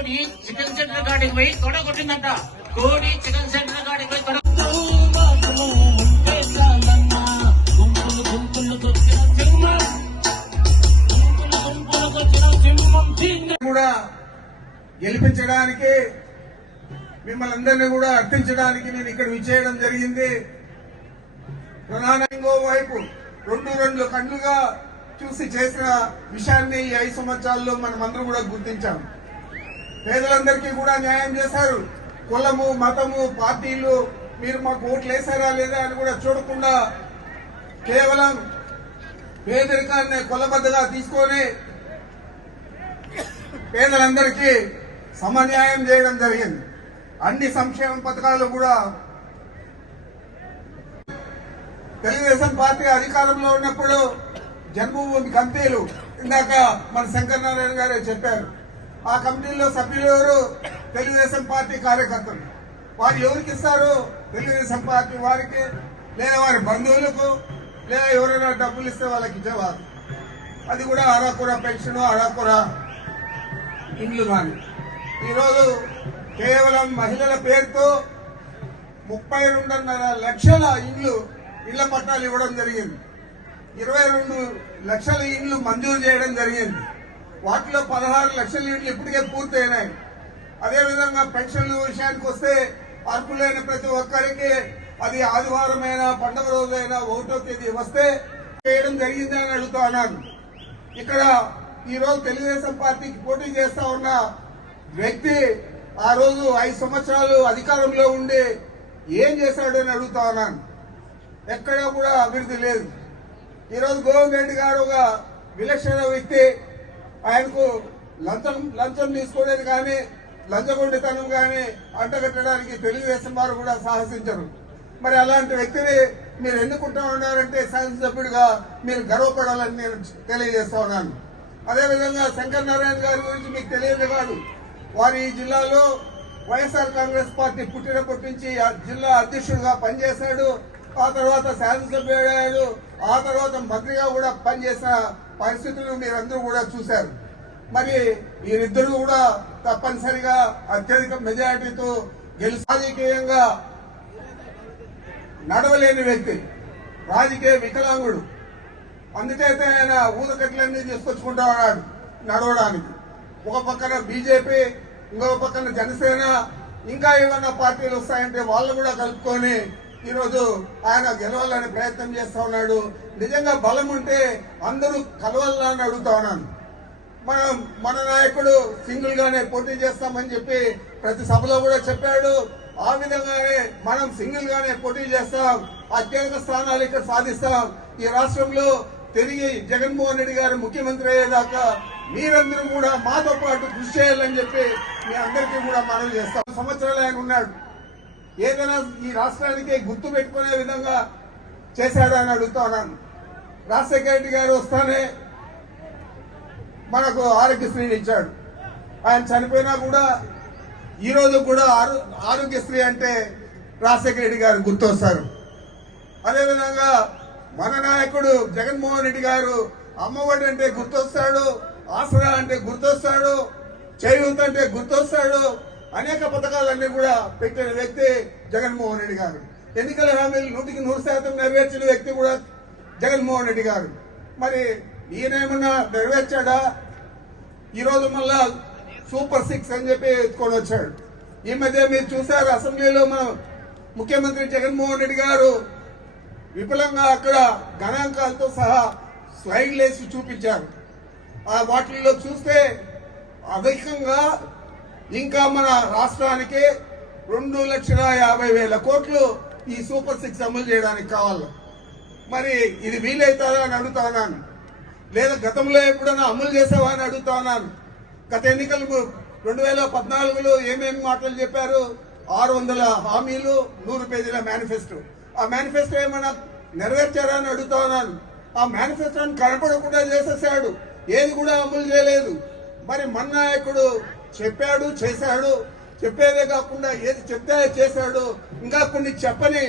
Chicken centre కాడికి పోయి తొడ కొట్టిందంట. కోడి చికెన్ సెంటర్ కాడికి పోయి తొడ కూడా గెలిపించడానికి మిమ్మల్ని అందరినీ కూడా అర్థించడానికి నేను ఇక్కడ విచ్చేయడం జరిగింది. ప్రధాన వైపు రెండు రెండు కళ్ళుగా చూసి చేసిన విషయాన్ని ఈ ఐదు సంవత్సరాల్లో మనం అందరం కూడా గుర్తించాం. పేదలందరికీ కూడా న్యాయం చేశారు. కులము మతము పార్టీలు మీరు మాకు ఓట్లు వేసారా లేదా అని కూడా చూడకుండా కేవలం పేదరికాన్ని కొలబద్దగా తీసుకొని పేదలందరికీ సమన్యాయం చేయడం జరిగింది. అన్ని సంక్షేమ పథకాలు కూడా తెలుగుదేశం పార్టీ అధికారంలో ఉన్నప్పుడు జన్మభూమి కమిటీలు ఇందాక మన శంకర్ నారాయణ గారే చెప్పారు. ఆ కమిటీలో సభ్యులు ఎవరు? తెలుగుదేశం పార్టీ కార్యకర్తలు. వారు ఎవరికి ఇస్తారు? తెలుగుదేశం పార్టీ వారికి లేదా వారి బంధువులకు లేదా ఎవరైనా డబ్బులు ఇస్తే వాళ్ళకి ఇచ్చేవారు అది కూడా అరాకుర పెన్షన్ అరాకుర ఇండ్లు కానీ. ఈరోజు కేవలం మహిళల పేరుతో ముప్పై రెండున్నర లక్షల ఇండ్లు ఇళ్ళ పట్టాలు ఇవ్వడం జరిగింది. ఇరవై రెండు లక్షల ఇండ్లు మంజూరు చేయడం జరిగింది. వాటిలో పదహారు లక్షల యూనిట్లు ఇప్పటికే పూర్తయినాయి. అదేవిధంగా పెన్షన్ల విషయానికి వస్తే అర్హులైన ప్రతి ఒక్కరికి అది ఆదివారమైనా పండుగ రోజైనా ఒకటో తేదీ వస్తే చేయడం జరిగిందని అడుగుతా ఉన్నాను. ఇక్కడ ఈ రోజు తెలుగుదేశం పార్టీకి పోటీ చేస్తా ఉన్న వ్యక్తి ఆ రోజు ఐదు సంవత్సరాలు అధికారంలో ఉండి ఏం చేశాడని అడుగుతా ఉన్నాను. ఎక్కడా కూడా అభివృద్ధి లేదు. ఈరోజు గోవింద్ రెడ్డి గారు ఒక విలక్షణ వ్యక్తి. ఆయనకు లంచం లంచం తీసుకునేది కానీ లంచగొండితనం కానీ అంటగట్టడానికి తెలుగుదేశం వారు కూడా సాహసించరు. మరి అలాంటి వ్యక్తిని మీరు ఎన్నుకుంటా ఉన్నారంటే శాసనసభ్యుడిగా మీరు గర్వపడాలని నేను తెలియజేస్తా ఉన్నాను. అదేవిధంగా శంకర్ నారాయణ గారి గురించి మీకు తెలియదు కాదు. వారు ఈ జిల్లాలో వైఎస్ఆర్ కాంగ్రెస్ పార్టీ పుట్టినప్పటి నుంచి జిల్లా అధ్యక్షుడిగా పనిచేశాడు. ఆ తర్వాత శాసనసభ్యుడు ఆ తర్వాత మంత్రిగా కూడా పనిచేసిన పరిస్థితులు మీరందరూ కూడా చూశారు. మరి వీరిద్దరూ కూడా తప్పనిసరిగా అత్యధిక మెజారిటీతో గెలిచి రాజకీయంగా నడవలేని వ్యక్తి రాజకీయ వికలాంగుడు. అందుకైతే ఆయన ఊదకట్లన్నీ తీసుకొచ్చుకుంటా ఉన్నాడు నడవడానికి. ఒక పక్కన బీజేపీ ఇంకొక పక్కన జనసేన ఇంకా ఏమన్నా పార్టీలు వస్తాయంటే వాళ్ళు కూడా కలుపుకొని ఈరోజు ఆయన గెలవాలని ప్రయత్నం చేస్తా ఉన్నాడు. నిజంగా బలం ఉంటే అందరూ కలవాలని అడుగుతా ఉన్నాను. మనం మన నాయకుడు సింగిల్ గానే పోటీ చేస్తామని చెప్పి ప్రతి సభలో కూడా చెప్పాడు. ఆ విధంగానే మనం సింగిల్ గానే పోటీ చేస్తాం. అత్యధిక స్థానాలు ఇక్కడ సాధిస్తాం. ఈ రాష్ట్రంలో తిరిగి జగన్మోహన్ రెడ్డి గారు ముఖ్యమంత్రి అయ్యేదాకా మీరందరూ కూడా మాతో పాటు కృషి చేయాలని చెప్పి మీ అందరికీ కూడా మనవి చేస్తాం. సంవత్సరాలు ఆయన ఉన్నాడు. ఏదైనా ఈ రాష్ట్రానికి గుర్తు పెట్టుకునే విధంగా చేశాడని అడుగుతా ఉన్నాను రాజశేఖర రెడ్డి గారు వస్తానే మనకు ఆరోగ్యశ్రీని ఇచ్చాడు. ఆయన చనిపోయినా కూడా ఈరోజు కూడా ఆరోగ్యశ్రీ అంటే రాజశేఖర రెడ్డి గారు గుర్తొస్తారు. అదేవిధంగా మన నాయకుడు జగన్మోహన్ రెడ్డి గారు అమ్మఒడి అంటే గుర్తొస్తాడు ఆసరా అంటే గుర్తొస్తాడు చేయూత అంటే గుర్తొస్తాడు అనేక పథకాలన్నీ కూడా పెట్టిన వ్యక్తి జగన్మోహన్ రెడ్డి గారు. ఎన్నికల హామీలు నూటికి నూరు శాతం నెరవేర్చిన వ్యక్తి కూడా జగన్మోహన్ రెడ్డి గారు. మరి ఈయనేమన్నా నెరవేర్చాడా? ఈరోజు మళ్ళా సూపర్ సిక్స్ అని చెప్పి ఎత్తుకొని వచ్చాడు. ఈ మధ్య మీరు చూశారు అసెంబ్లీలో మన ముఖ్యమంత్రి జగన్మోహన్ రెడ్డి గారు విపులంగా అక్కడ గణాంకాలతో సహా స్లైడ్లు వేసి చూపించారు. ఆ వాటిల్లో చూస్తే అధికంగా ఇంకా మన రాష్ట్రానికి రెండు లక్షల యాభై వేల కోట్లు ఈ సూపర్ సిక్స్ అమలు చేయడానికి కావాలి? మరి ఇది వీలవుతారా అని అడుగుతా ఉన్నాను. లేదా గతంలో ఎప్పుడైనా అమలు చేసావా అని అడుగుతా ఉన్నాను. గత ఎన్నికలు రెండు వేల పద్నాలుగులో ఏమేమి మాటలు చెప్పారు? ఆరు వందల హామీలు నూరు పేజీల మేనిఫెస్టో. ఆ మేనిఫెస్టో ఏమైనా నెరవేర్చారా అని అడుగుతా ఉన్నాను. ఆ మేనిఫెస్టోని కనపడకుండా చేసేసాడు. ఏది కూడా అమలు చేయలేదు. మరి మన నాయకుడు చెప్పాడు చేశాడు. చెప్పేదే కాకుండా ఏది చెప్తే చేశాడు. ఇంకా కొన్ని చెప్పని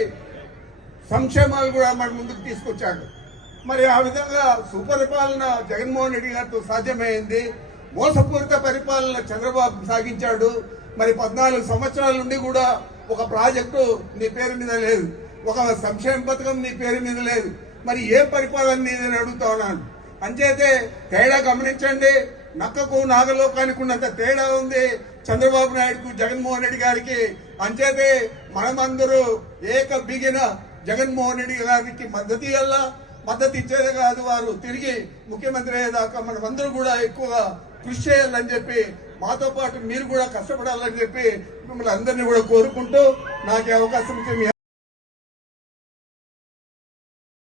సంక్షేమాలు కూడా మన ముందుకు తీసుకొచ్చాడు. మరి ఆ విధంగా సుపరిపాలన జగన్మోహన్ రెడ్డి గారితో సాధ్యమైంది. మోసపూరిత పరిపాలన చంద్రబాబు సాగించాడు. మరి పద్నాలుగు సంవత్సరాల నుండి కూడా ఒక ప్రాజెక్టు నీ పేరు మీద లేదు. ఒక సంక్షేమ పథకం నీ పేరు మీద లేదు. మరి ఏ పరిపాలన నీదని అడుగుతా ఉన్నాను? అంచేతే తేడా గమనించండి. నక్కకు నాగలోకానికి ఉన్నంత తేడా ఉంది. చంద్రబాబు నాయుడుకు జగన్మోహన్ రెడ్డి గారికి. అంచేతే మనమందరూ ఏక బిగిన జగన్మోహన్ రెడ్డి గారికి మద్దతు ఇవ్వాలా మద్దతు ఇచ్చేదే కాదు వారు. తిరిగి ముఖ్యమంత్రి అయ్యేదాకా మనమందరూ కూడా ఎక్కువగా కృషి చేయాలని చెప్పి మాతో పాటు మీరు కూడా కష్టపడాలని చెప్పి మిమ్మల్ని అందరినీ కూడా కోరుకుంటూ నాకు అవకాశం ఇచ్చి